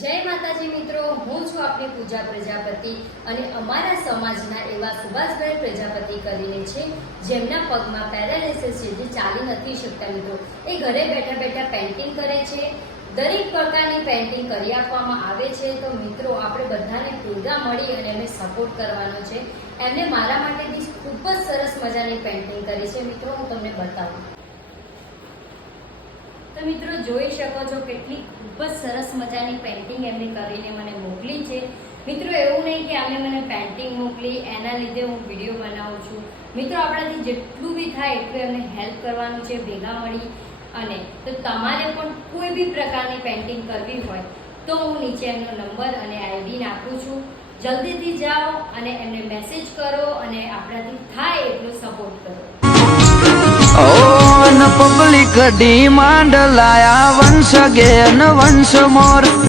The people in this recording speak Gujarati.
જય માતાજી મિત્રો, હું છું આપની પૂજા પ્રજાપતિ અને અમારા સમાજના એવા સુભાષભાઈ પ્રજાપતિ કરીને છે જેમના પગમાં પેરાલિસિસ છે, જે ચાલી નથી શકતા મિત્રો. એ ઘરે બેઠા બેઠા પેન્ટિંગ કરે છે. દરેક પ્રકારની પેન્ટિંગ કરી આપવામાં આવે છે. તો મિત્રો, આપણે બધાને ભેગા મળી અને એમને સપોર્ટ કરવાનો છે. એમને મારા માટે બી ખૂબ જ સરસ મજાની પેન્ટિંગ કરી છે મિત્રો. હું તમને બતાવું તો મિત્રો, જોઈ શકો છો કેટલી ખૂબ જ સરસ મજાની પેન્ટિંગ એમને કરીને મને મોકલી છે. મિત્રો, એવું નહીં કે આમે મને પેન્ટિંગ મોકલી એના લીધે હું વિડીયો બનાવું છું. મિત્રો, આપણાથી જેટલું બી થાય એટલું એમને હેલ્પ કરવાનું છે ભેગા મળી. અને તો તમારે પણ કોઈ બી પ્રકારની પેન્ટિંગ કરવી હોય તો હું નીચે એમનો નંબર અને આઈડી નાખું છું. જલ્દીથી જાઓ અને એમને મેસેજ કરો અને આપણાથી થાય એટલો સપોર્ટ કરો. પબ્લિક ડિમાન્ડ લાયા વન્સ અગેન વન્સ મોર